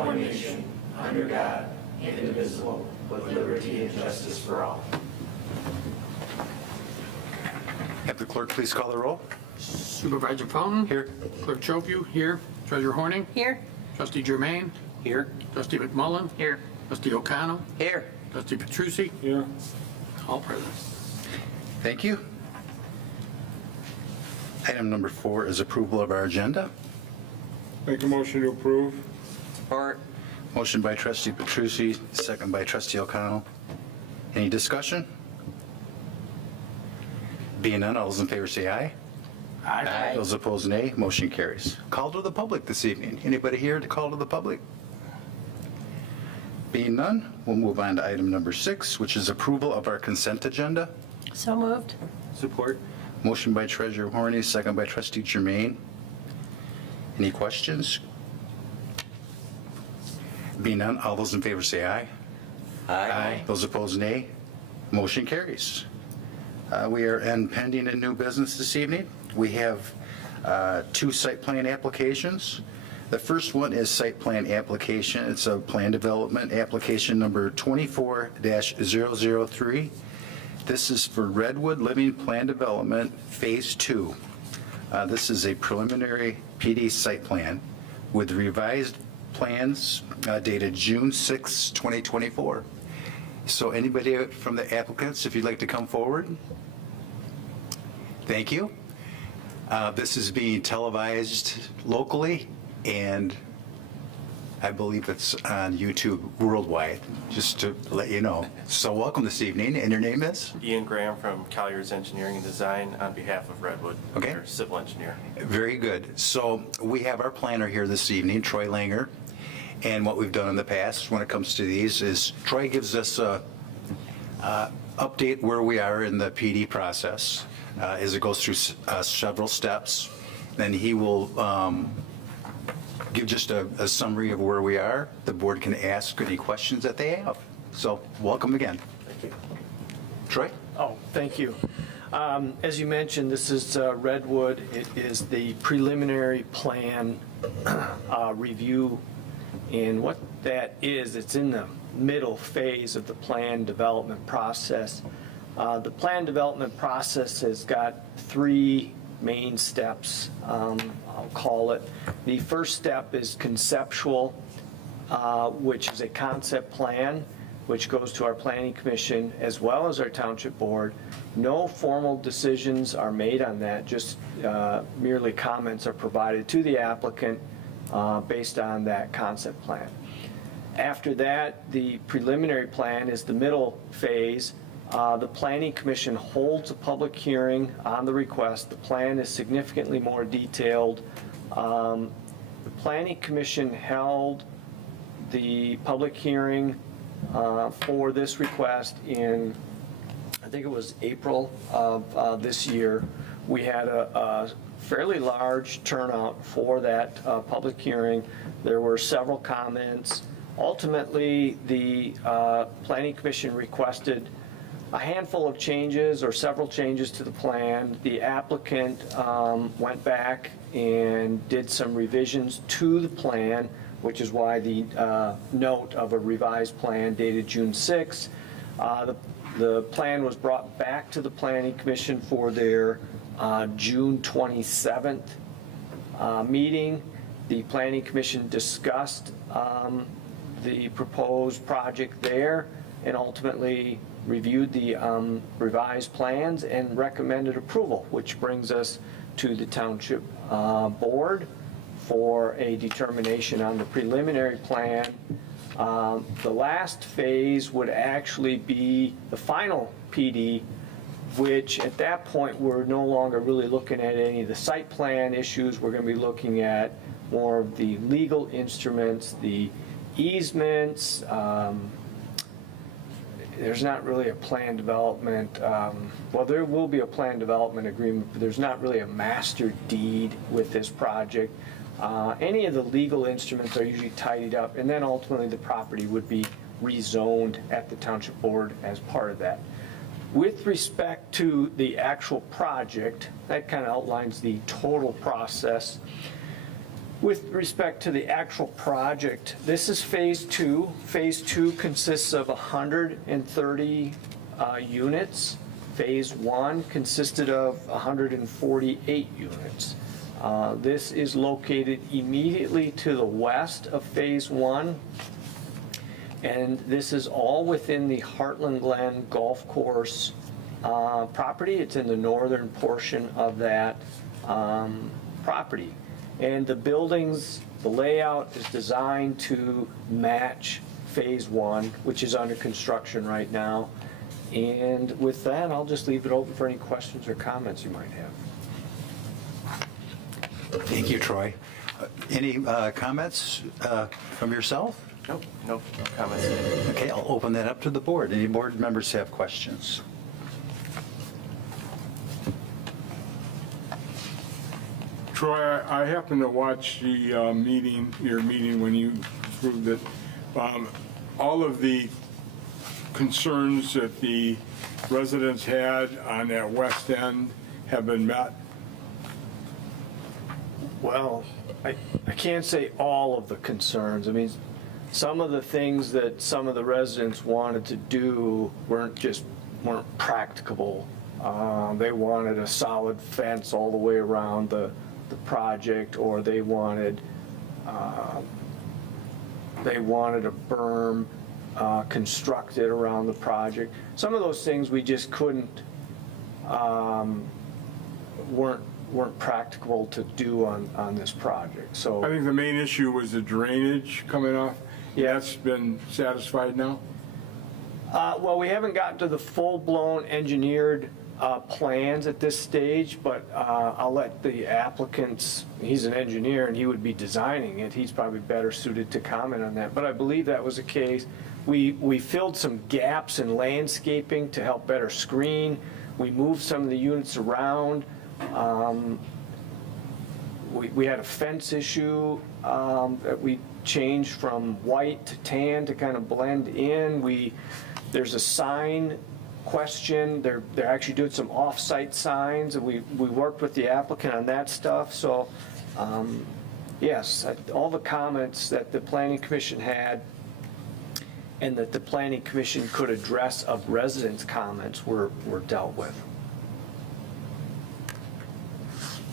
one nation, under God, indivisible, with liberty and justice for all. Have the clerk please call the roll. Supervisor Fountain. Here. Clerk Chopu, here. Treasurer Horning. Here. Trustee Germain. Here. Trustee McMullen. Here. Trustee O'Connell. Here. Trustee Petrucci. Here. All present. Thank you. Item number 4 is approval of our agenda. Make a motion to approve. Support. Motion by trustee Petrucci, second by trustee O'Connell. Any discussion? Being none, all those in favor say aye. Aye. Those opposed, nay. Motion carries. Call to the public this evening. Anybody here to call to the public? Being none, we'll move on to item number 6, which is approval of our consent agenda. So moved. Support. Motion by treasurer Horny, second by trustee Germain. Any questions? Being none, all those in favor say aye. Aye. Those opposed, nay. Motion carries. We are in pending and new business this evening. We have 2 site plan applications. The first one is site plan application. It's a plan development application number 24-003. This is for Redwood Living Plan Development Phase 2. This is a preliminary PD site plan with revised plans dated June 6, 2024. So anybody from the applicants, if you'd like to come forward. Thank you. This is being televised locally, and I believe it's on YouTube worldwide, just to let you know. So welcome this evening, and your name is? Ian Graham from Colliers Engineering and Design on behalf of Redwood. Okay. We're civil engineer. Very good. So we have our planner here this evening, Troy Langer, and what we've done in the past when it comes to these is Troy gives us a update where we are in the PD process as it goes through several steps. Then he will give just a summary of where we are. The board can ask any questions that they have. So welcome again. Thank you. Troy? Oh, thank you. As you mentioned, this is Redwood. It is the preliminary plan review. And what that is, it's in the middle phase of the plan development process. The plan development process has got 3 main steps, I'll call it. The first step is conceptual, which is a concept plan, which goes to our planning commission as well as our township board. No formal decisions are made on that, just merely comments are provided to the applicant based on that concept plan. After that, the preliminary plan is the middle phase. The Planning Commission holds a public hearing on the request. The plan is significantly more detailed. The Planning Commission held the public hearing for this request in, I think it was April of this year. We had a fairly large turnout for that public hearing. There were several comments. Ultimately, the Planning Commission requested a handful of changes or several changes to the plan. The applicant went back and did some revisions to the plan, which is why the note of a revised plan dated June 6. The plan was brought back to the Planning Commission for their June 27th meeting. The Planning Commission discussed the proposed project there and ultimately reviewed the revised plans and recommended approval, which brings us to the township board for a determination on the preliminary plan. The last phase would actually be the final PD, which at that point we're no longer really looking at any of the site plan issues. We're going to be looking at more of the legal instruments, the easements. There's not really a plan development, well, there will be a plan development agreement, but there's not really a master deed with this project. Any of the legal instruments are usually tidied up, and then ultimately the property would be rezoned at the township board as part of that. With respect to the actual project, that kind of outlines the total process. With respect to the actual project, this is Phase 2. Phase 2 consists of 130 units. Phase 1 consisted of 148 units. This is located immediately to the west of Phase 1, and this is all within the Heartland Glen Golf Course property. It's in the northern portion of that property. And the buildings, the layout is designed to match Phase 1, which is under construction right now. And with that, I'll just leave it open for any questions or comments you might have. Thank you, Troy. Any comments from yourself? Nope, no comments. Okay, I'll open that up to the board. Any board members have questions? Troy, I happened to watch the your meeting when you approved it. All of the concerns that the residents had on that west end have been met? Well, I can't say all of the concerns. I mean, some of the things that some of the residents wanted to do weren't practicable. They wanted a solid fence all the way around the project, or they wanted a berm constructed around the project. Some of those things we just couldn't, weren't practicable to do on this project, I so. think the main issue was the drainage coming off. Yeah. That's been satisfied now? Well, we haven't gotten to the full-blown engineered plans at this stage, but I'll let the applicants, he's an engineer and he would be designing it, he's probably better suited to comment on that, but I believe that was the case. We filled some gaps in landscaping to help better screen. We moved some of the units around. We had a fence issue that we changed from white to tan to kind of blend in. There's a sign question. They're actually doing some off-site signs, and we worked with the applicant on that stuff. So, yes, all the comments that the Planning Commission had and that the Planning Commission could address of residents' comments were dealt with.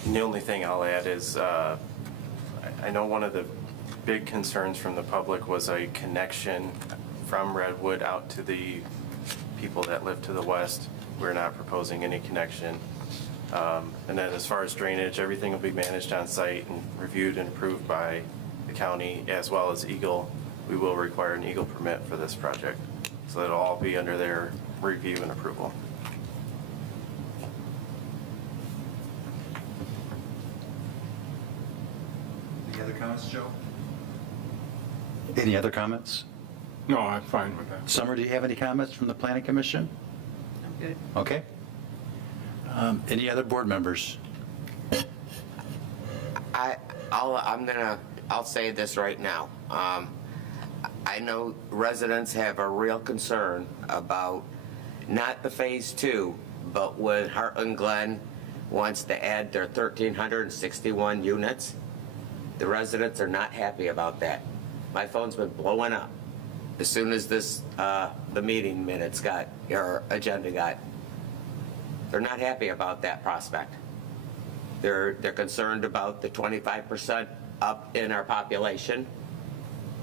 And the only thing I'll add is, I know one of the big concerns from the public was a connection from Redwood out to the people that live to the west. We're not proposing any connection. And then as far as drainage, everything will be managed on site and reviewed and approved by the county as well as Eagle. We will require an Eagle permit for this project. So it'll all be under their review and approval. Any other comments, Joe? Any other comments? No, I'm fine with that. Summer, do you have any comments from the Planning Commission? I'm good. Okay. Any other board members? I'll say this right now. I know residents have a real concern about not the Phase 2, but when Heartland Glen wants to add their 1,361 units, the residents are not happy about that. My phone's been blowing up as soon as the meeting minutes or agenda got. They're not happy about that prospect. They're concerned about the 25% up in our population,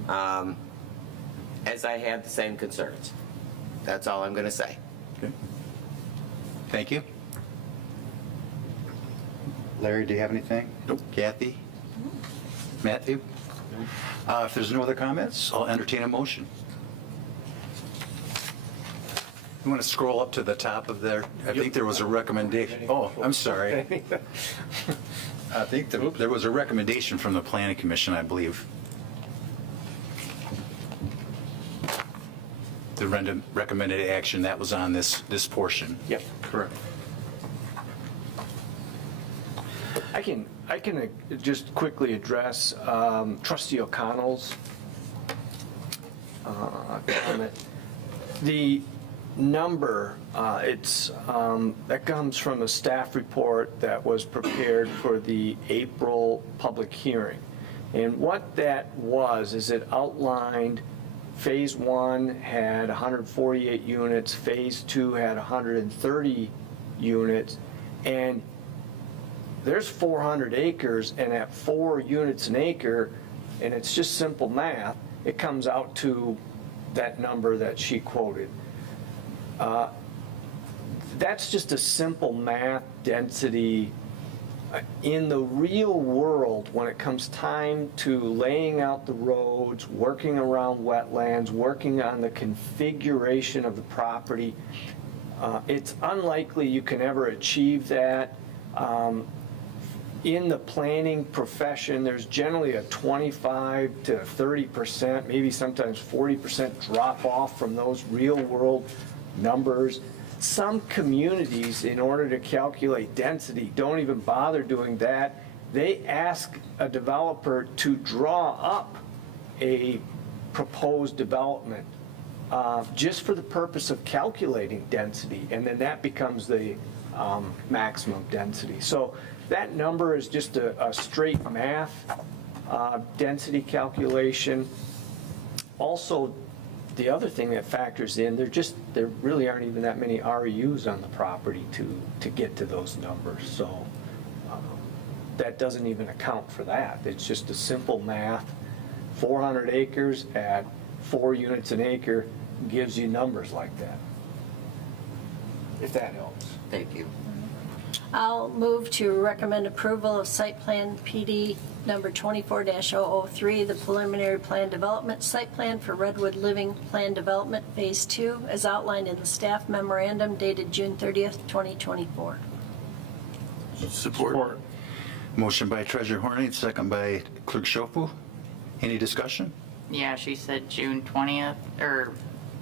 as I have the same concerns. That's all I'm going to say. Okay. Thank you. Larry, do you have anything? Nope. Kathy? Matthew? If there's no other comments, I'll entertain a motion. You want to scroll up to the top of there? I think there was a recommendation. Oh, I'm sorry. I think there was a recommendation from the Planning Commission, I believe. The recommended action, that was on this portion. Yep. Correct. I can just quickly address Trustee O'Connell's comment. The number, that comes from a staff report that was prepared for the April public hearing. And what that was is it outlined Phase 1 had 148 units, Phase 2 had 130 units, and there's 400 acres, and at 4 units an acre, and it's just simple math, it comes out to that number that she quoted. That's just a simple math density. In the real world, when it comes time to laying out the roads, working around wetlands, working on the configuration of the property, it's unlikely you can ever achieve that. In the planning profession, there's generally a 25 to 30%, maybe sometimes 40% drop off from those real world numbers. Some communities, in order to calculate density, don't even bother doing that. They ask a developer to draw up a proposed development just for the purpose of calculating density, and then that becomes the maximum density. So that number is just a straight math density calculation. Also, the other thing that factors in, there really aren't even that many REUs on the property to get to those numbers. So that doesn't even account for that. It's just a simple math. 400 acres at 4 units an acre gives you numbers like that, if that helps. Thank you. I'll move to recommend approval of site plan PD number 24-003, the preliminary plan development site plan for Redwood Living Plan Development Phase 2, as outlined in the staff memorandum dated June 30th, 2024. Support. Motion by Treasurer Horning, second by Clerk Schofu. Any discussion? Yeah, she said June 20th, or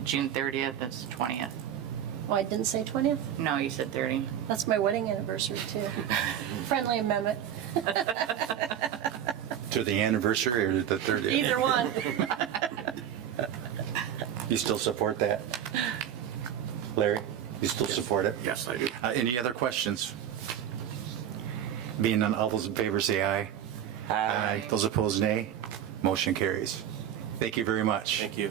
June 30th, that's 20th. Oh, I didn't say 20th? No, you said 30. That's my wedding anniversary, too. Friendly amendment. To the anniversary or the 30th? Either one. You still support that? Larry, you still support it? Yes, I do. Any other questions? Being none, all those in favor say aye. Aye. Those opposed, nay. Motion carries. Thank you very much. Thank you.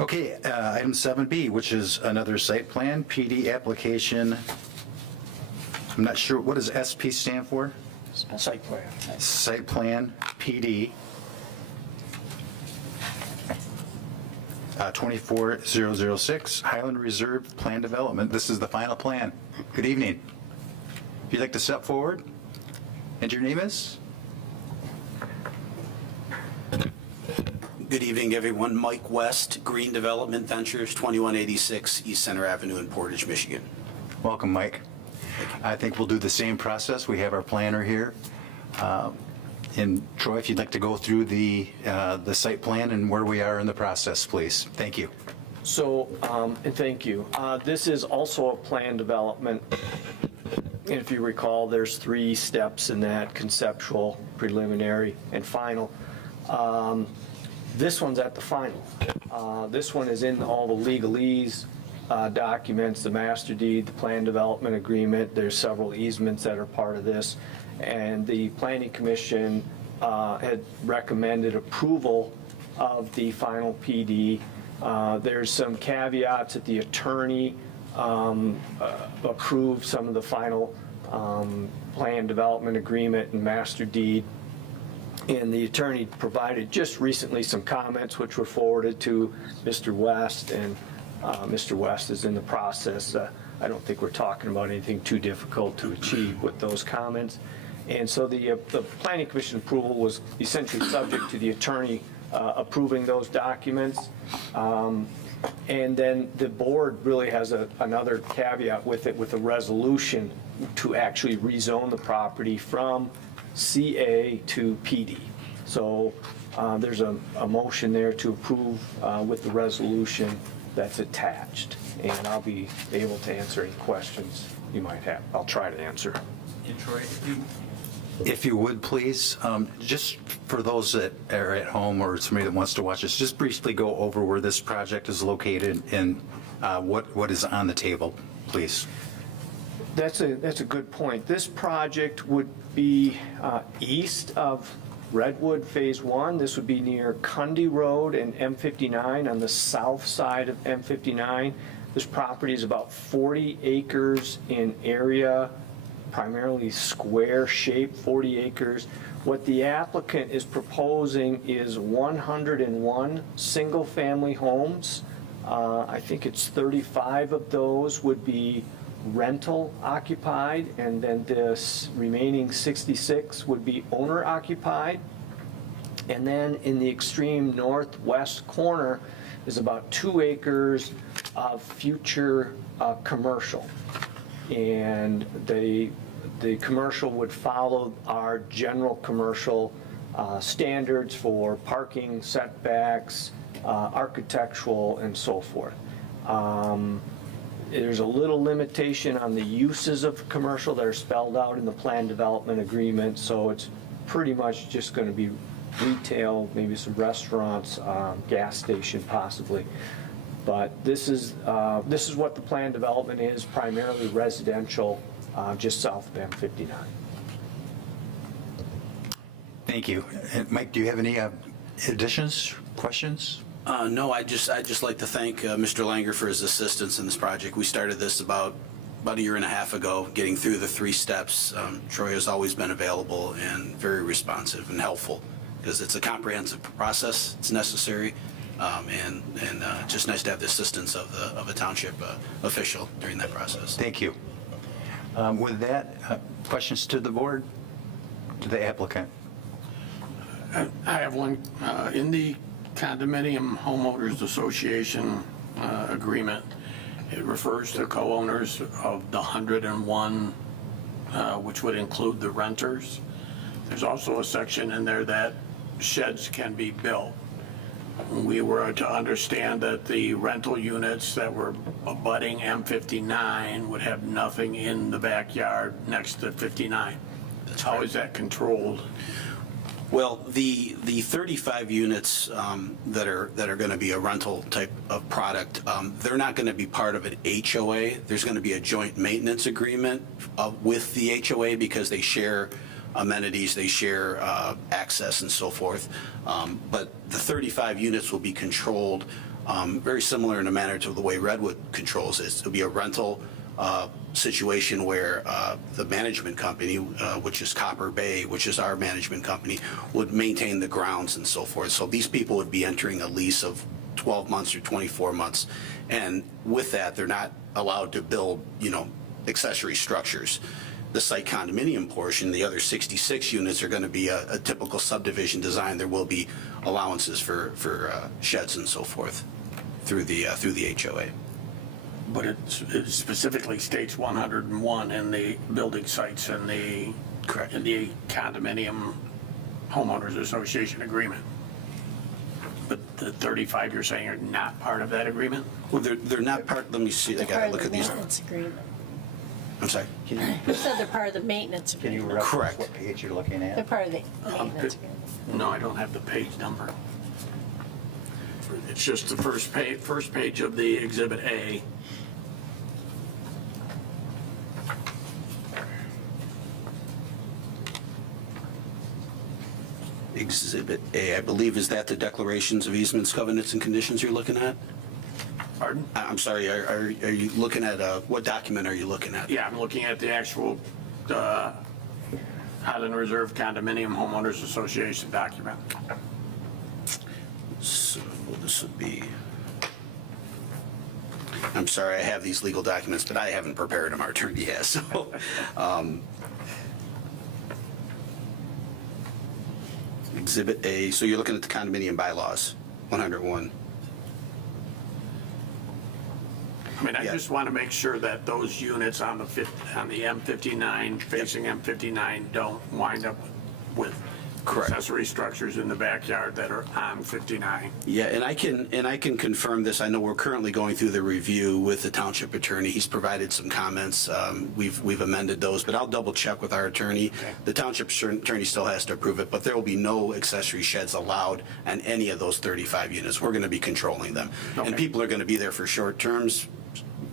Okay, item 7B, which is another site plan, PD application. I'm not sure, what does SP stand for? Site plan. Site plan, PD. 24006, Highland Reserve Plan Development. This is the final plan. Good evening. If you'd like to step forward, and your name is? Good evening, everyone. Mike West, Green Development Ventures, 2186 East Center Avenue in Portage, Michigan. Welcome, Mike. I think we'll do the same process. We have our planner here. And Troy, if you'd like to go through the site plan and where we are in the process, please. Thank you. So, and thank you. This is also a plan development. And if you recall, there's 3 steps in that: conceptual, preliminary, and final. This one's at the final. This one is in all the legalese documents, the master deed, the plan development agreement. There's several easements that are part of this. And the Planning Commission had recommended approval of the final PD. There's some caveats that the attorney approved some of the final plan development agreement and master deed. And the attorney provided just recently some comments which were forwarded to Mr. West, and Mr. West is in the process. I don't think we're talking about anything too difficult to achieve with those comments. And so the Planning Commission approval was essentially subject to the attorney approving those documents. And then the board really has another caveat with it, with a resolution to actually rezone the property from CA to PD. So there's a motion there to approve with the resolution that's attached. And I'll be able to answer any questions you might have. I'll try to answer. And Troy, if you would, please, just for those that are at home or somebody that wants to watch this, just briefly go over where this project is located and what is on the table, please. That's a good point. This project would be east of Redwood Phase 1. This would be near Cundy Road and M59 on the south side of M59. This property is about 40 acres in area, primarily square shape, 40 acres. What the applicant is proposing is 101 single-family homes. I think it's 35 of those would be rental occupied, and then this remaining 66 would be owner occupied. And then in the extreme northwest corner is about 2 acres of future commercial. And the commercial would follow our general commercial standards for parking, setbacks, architectural, and so forth. There's a little limitation on the uses of commercial that are spelled out in the plan development agreement, so it's pretty much just going to be retail, maybe some restaurants, gas station possibly. But this is what the plan development is, primarily residential, just south of M59. Thank you. And Mike, do you have any additions, questions? No, I'd just like to thank Mr. Langer for his assistance in this project. We started this about a year and a half ago, getting through the 3 steps. Troy has always been available and very responsive and helpful, because it's a comprehensive process. It's necessary, and just nice to have the assistance of a township official during that process. Thank you. With that, questions to the board, to the applicant? I have one. In the Condominium Homeowners Association agreement, it refers to co-owners of the 101, which would include the renters. There's also a section in there that sheds can be built. We were to understand that the rental units that were abutting M59 would have nothing in the backyard next to 59. How is that controlled? Well, the 35 units that are going to be a rental type of product, they're not going to be part of an HOA. There's going to be a joint maintenance agreement with the HOA, because they share amenities, they share access and so forth. But the 35 units will be controlled very similar in a manner to the way Redwood controls it. It'll be a rental situation where the management company, which is Copper Bay, which is our management company, would maintain the grounds and so forth. So these people would be entering a lease of 12 months or 24 months. And with that, they're not allowed to build, accessory structures. The site condominium portion, the other 66 units, are going to be a typical subdivision design. There will be allowances for sheds and so forth through the HOA. But it specifically states 101 in the building sites in the Correct. in the Condominium Homeowners Association agreement. But the 35 you're saying are not part of that agreement? Well, they're not part. Let me see. I They're got to part of look the at these. maintenance agreement. I'm sorry. You said they're part of the maintenance Can you agreement. reference Correct. what page you're looking They're at? part of the maintenance agreement. No, I don't have the page number. It's just the first page of the Exhibit A. Exhibit A, I believe, is that the declarations of easements, covenants, and conditions you're looking at? Pardon? I'm sorry. Are you looking at what document are you looking at? Yeah, I'm looking at the actual Highland Reserve Condominium Homeowners Association document. So this would be. I'm sorry, I have these legal documents, but I haven't prepared them. Our attorney has. So, Exhibit A. So you're looking at the condominium bylaws, 101. I mean, I Yeah. just want to make sure that those units on the M59, facing M59, don't wind up with Correct. accessory structures in the backyard that are on 59. Yeah, and I can confirm this. I know we're currently going through the review with the township attorney. He's provided some comments. We've amended those, but I'll double check with our attorney. Okay. The township attorney still has to approve it, but there will be no accessory sheds allowed on any of those 35 units. We're going to be controlling them, and Okay. people are going to be there for short terms,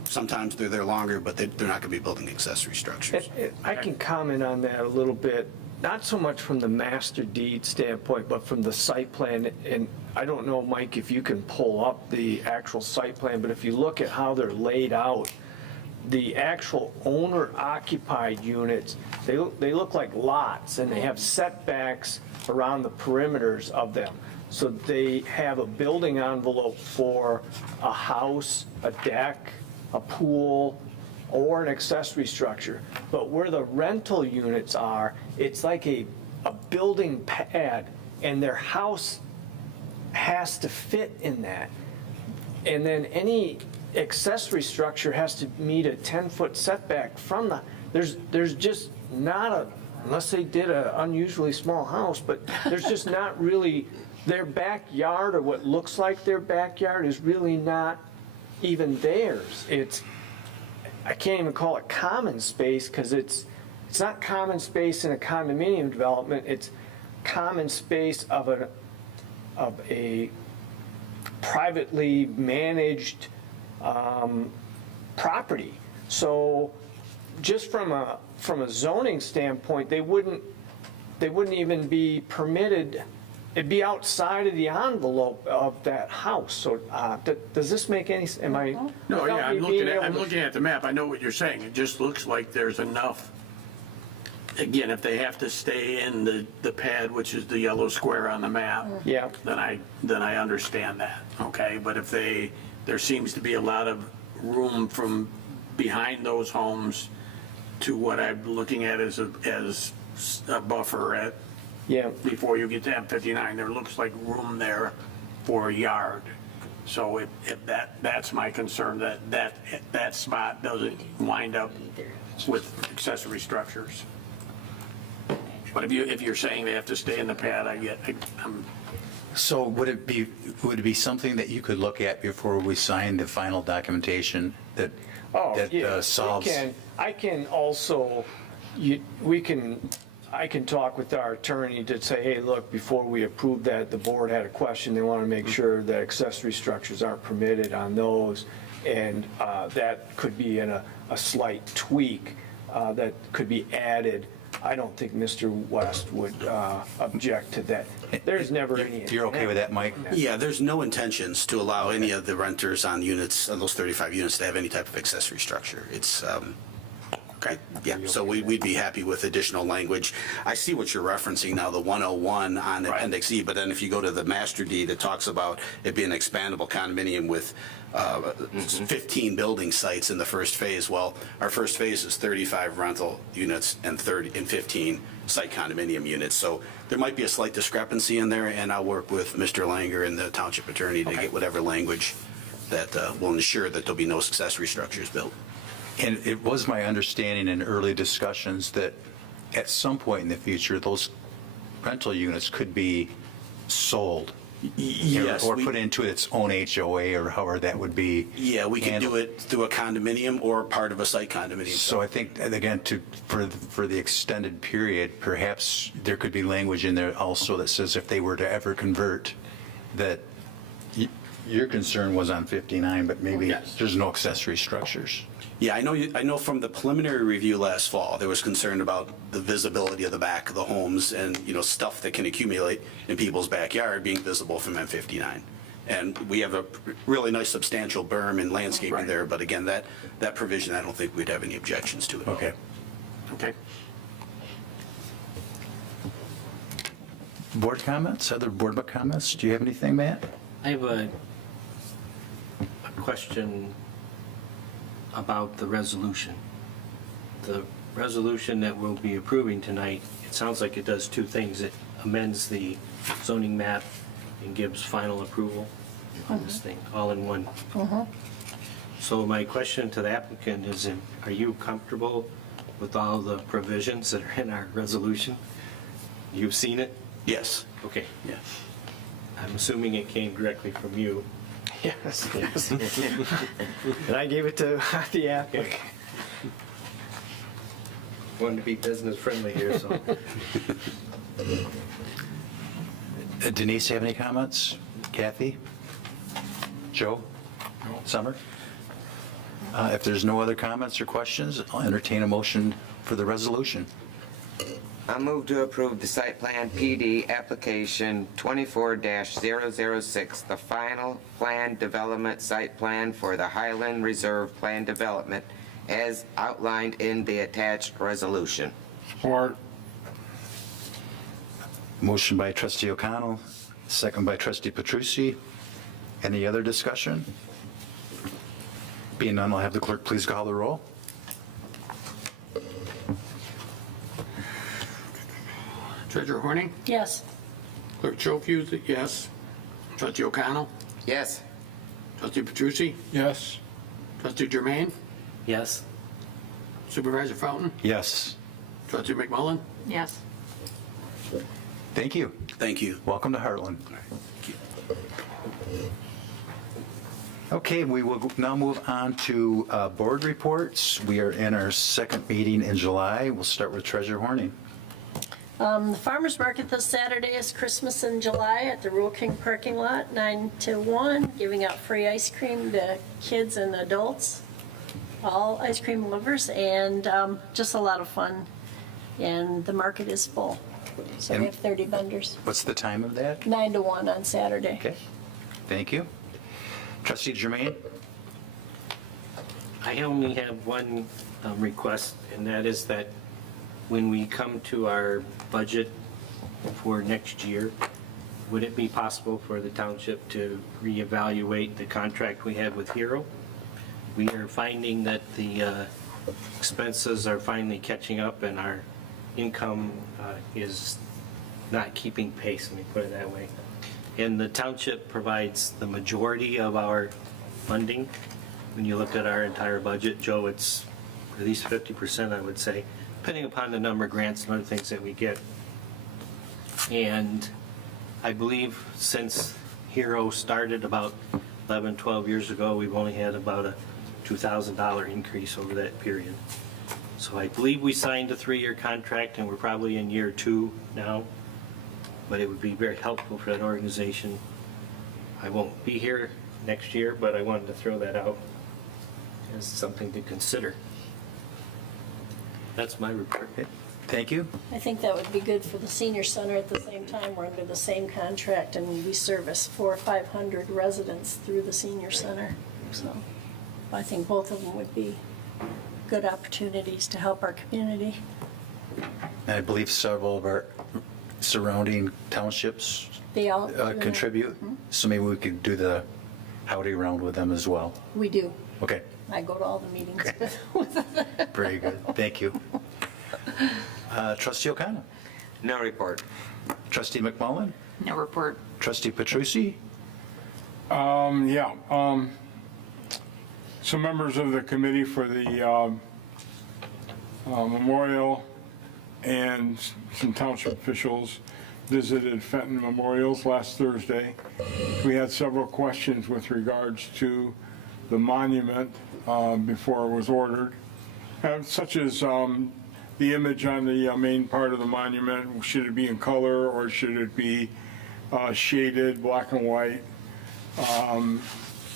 sometimes they're there longer, but they're not going to be building accessory structures. I can comment on that a little bit, not so much from the master deed standpoint, but from the site plan. And I don't know, Mike, if you can pull up the actual site plan, but if you look at how they're laid out, the actual owner-occupied units, they look like lots, and they have setbacks around the perimeters of them. So they have a building envelope for a house, a deck, a pool, or an accessory structure. But where the rental units are, it's like a building pad, and their house has to fit in that. And then any accessory structure has to meet a 10-foot setback from the, there's just not a, unless they did an unusually small house, but there's just not really, their backyard, or what looks like their backyard, is really not even theirs. It's, I can't even call it common space, because it's not common space in a condominium development, it's common space of a privately managed property. So just from a zoning standpoint, they wouldn't even be permitted, it'd be outside of the envelope of that house. So does this make any, am I? No, yeah, I'm without me being able to- looking at the map. I know what you're saying. It just looks like there's enough. Again, if they have to stay in the pad, which is the yellow square on the map, Yeah. then I understand that, okay? But if there seems to be a lot of room from behind those homes to what I'm looking at as a buffer at, Yeah. before you get to M59, there looks like room there for a yard. So if that's my concern, that spot doesn't wind up with accessory structures. But if you're saying they have to stay in the pad, I'm, So would it be something that you could look at before we sign the final documentation that Oh, yeah, solves? I can also, I can talk with our attorney to say, hey, look, before we approve that, the board had a question, they want to make sure that accessory structures aren't permitted on those, and that could be in a slight tweak that could be added. I don't think Mr. West would object to that. There's never any. You're okay with that, Mike? Yeah, there's no intentions to allow any of the renters on units, on those 35 units, to have any type of accessory structure. It's, okay, yeah, so we'd be happy with additional language. I see what you're referencing now, the 101 on Appendix E, but then if you go to the master deed, it talks about it being an expandable condominium with 15 building sites in the first phase. Well, our first phase is 35 rental units and 15 site condominium units. So there might be a slight discrepancy in there, and I'll work with Mr. Langer and the township attorney to get whatever language that will ensure that there'll be no accessory structures built. And it was my understanding in early discussions that at some point in the future, those rental units could be sold. Yes, Or put into its own HOA, or however that would be. Yeah, we can do handled. it through a condominium or part of a site condominium. So I think, and again, for the extended period, perhaps there could be language in there also that says if they were to ever convert, that your concern was on 59, but maybe Yes. there's no accessory structures. Yeah, I know from the preliminary review last fall, there was concern about the visibility of the back of the homes and, stuff that can accumulate in people's backyard being visible from M59. And we have a really nice substantial berm and landscaping there, but again, that provision, I don't think we'd have any objections to it. Okay. okay. Board comments, other board comments? Do you have anything, Matt? I have a question about the resolution. The resolution that we'll be approving tonight, it sounds like it does two things. It amends the zoning map and gives final approval on this thing, all in one. So my question to the applicant is, are you comfortable with all the provisions that are in our resolution? You've seen it? Yes. Okay. Yeah. I'm assuming it came directly from you. Yes, yes. And I gave it to the applicant. Wanted to be business friendly here, so. Denise, have any comments? Kathy? Joe? Summer? If there's no other comments or questions, I'll entertain a motion for the resolution. I move to approve the site plan PD application 24-006, the final plan development site plan for the Highland Reserve Plan Development as outlined in the attached resolution. Or, Motion by trustee O'Connell, second by trustee Petrucci. Any other discussion? Being none, I'll have the clerk please call the roll. Treasurer Horning, Yes. Clerk Schofield, yes. Trustee O'Connell, Yes. Trustee Petrucci, yes? Trustee Jermaine, Yes. Supervisor Fountain, Yes. Trustee McMullen, Yes. Thank you. Thank you. Welcome to Heartland. Okay, we will now move on to board reports. We are in our second meeting in July. We'll start with Treasurer Horning. The farmer's market this Saturday is Christmas in July at the Rural King parking lot, 9 to 1, giving out free ice cream to kids and adults, all ice cream lovers, and just a lot of fun. And the market is full. So we And- have 30 vendors, What's the time of that? 9 to 1 on Saturday. Okay, thank you. Trustee Jermaine? I only have one request, and that is that when we come to our budget for next year, would it be possible for the township to reevaluate the contract we have with Hero? We are finding that the expenses are finally catching up and our income is not keeping pace, let me put it that way. And the township provides the majority of our funding. When you look at our entire budget, Joe, it's at least 50%, I would say, depending upon the number of grants and other things that we get. And I believe since Hero started about 11, 12 years ago, we've only had about a $2,000 increase over that period. So I believe we signed a 3-year contract and we're probably in year 2 now. But it would be very helpful for that organization. I won't be here next year, but I wanted to throw that out as something to consider. That's my report. Okay, thank you. I think that would be good for the senior center at the same time. We're under the same contract and we service 400 or 500 residents through the senior center. So I think both of them would be good opportunities to help our community. And I believe several of our surrounding townships They all contribute, so maybe we could do the howdy round with them as well. We do. Okay, I go to all the meetings with them. very good, thank you. Trustee O'Connell? No report. Trustee McMullen? No report. Trustee Petrucci? Yeah. Some members of the committee for the memorial and some township officials visited Fenton Memorials last Thursday. We had several questions with regards to the monument before it was ordered, such as the image on the main part of the monument. Should it be in color or should it be shaded, black and white?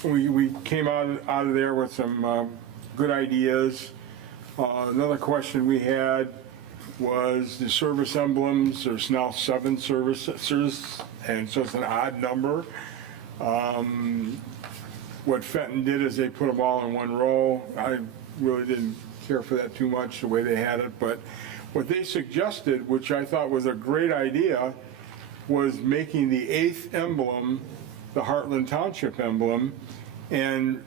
We came out of there with some good ideas. Another question we had was the service emblems. There's now 7 services, and so it's an odd number. What Fenton did is they put them all in one row. I really didn't care for that too much, the way they had it, but what they suggested, which I thought was a great idea, was making the 8th emblem the Heartland Township emblem and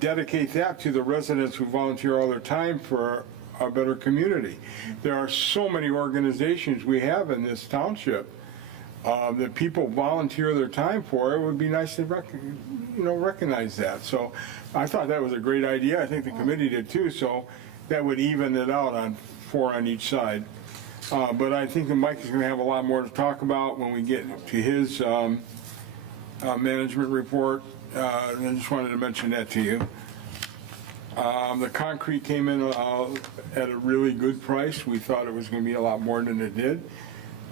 dedicate that to the residents who volunteer all their time for a better community. There are so many organizations we have in this township that people volunteer their time for. It would be nice to recognize that. So I thought that was a great idea. I think the committee did too. So that would even it out on 4 on each side. But I think that Mike is going to have a lot more to talk about when we get to his management report. I just wanted to mention that to you. The concrete came in at a really good price. We thought it was going to be a lot more than it did.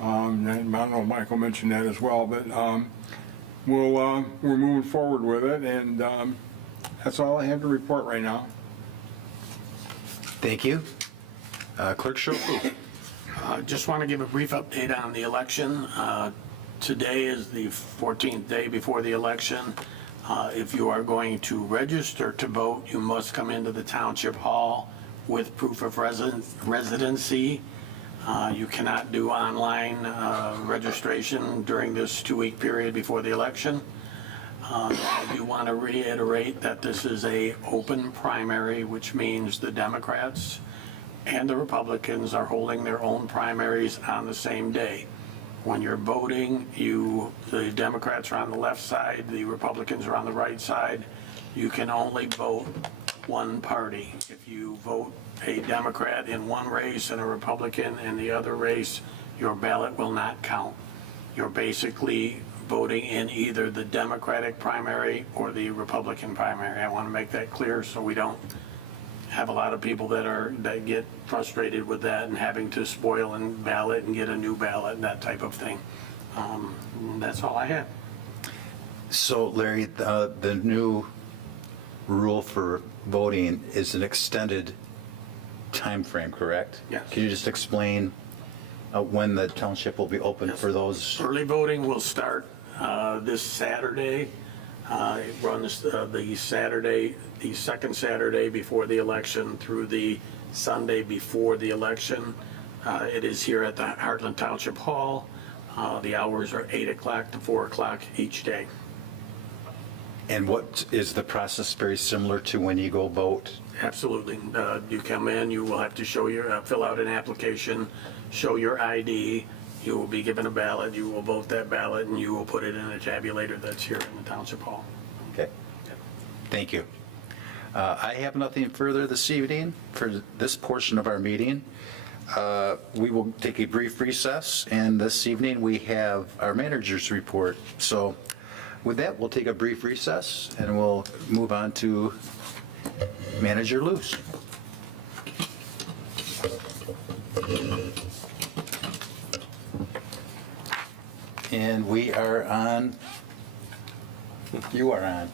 And I don't know, Michael mentioned that as well, but we're moving forward with it, and that's all I have to report right now. Thank you. Clerk Schill. Just want to give a brief update on the election. Today is the 14th day before the election. If you are going to register to vote, you must come into the Township Hall with proof of residency. You cannot do online registration during this 2-week period before the election. I do want to reiterate that this is a open primary, which means the Democrats and the Republicans are holding their own primaries on the same day. When you're voting, the Democrats are on the left side, the Republicans are on the right side. You can only vote one party. If you vote a Democrat in one race and a Republican in the other race, your ballot will not count. You're basically voting in either the Democratic primary or the Republican primary. I want to make that clear so we don't have a lot of people that get frustrated with that and having to spoil and ballot and get a new ballot and that type of thing. That's all I have. So Larry, the new rule for voting is an extended time frame, correct? Yes. Can you just explain when the township will be open for those? Early voting will start this Saturday. It runs the second Saturday before the election through the Sunday before the election. It is here at the Heartland Township Hall. The hours are 8 o'clock to 4 o'clock each day. And what is the process very similar to when you go vote? Absolutely. You come in, you will have to fill out an application, show your ID. You will be given a ballot, you will vote that ballot, and you will put it in a tabulator that's here in the Township Hall. Okay. Thank you. I have nothing further this evening for this portion of our meeting. We will take a brief recess, and this evening we have our manager's report. So with that, we'll take a brief recess, and we'll move on to Manager Luce. And we are on, you are on.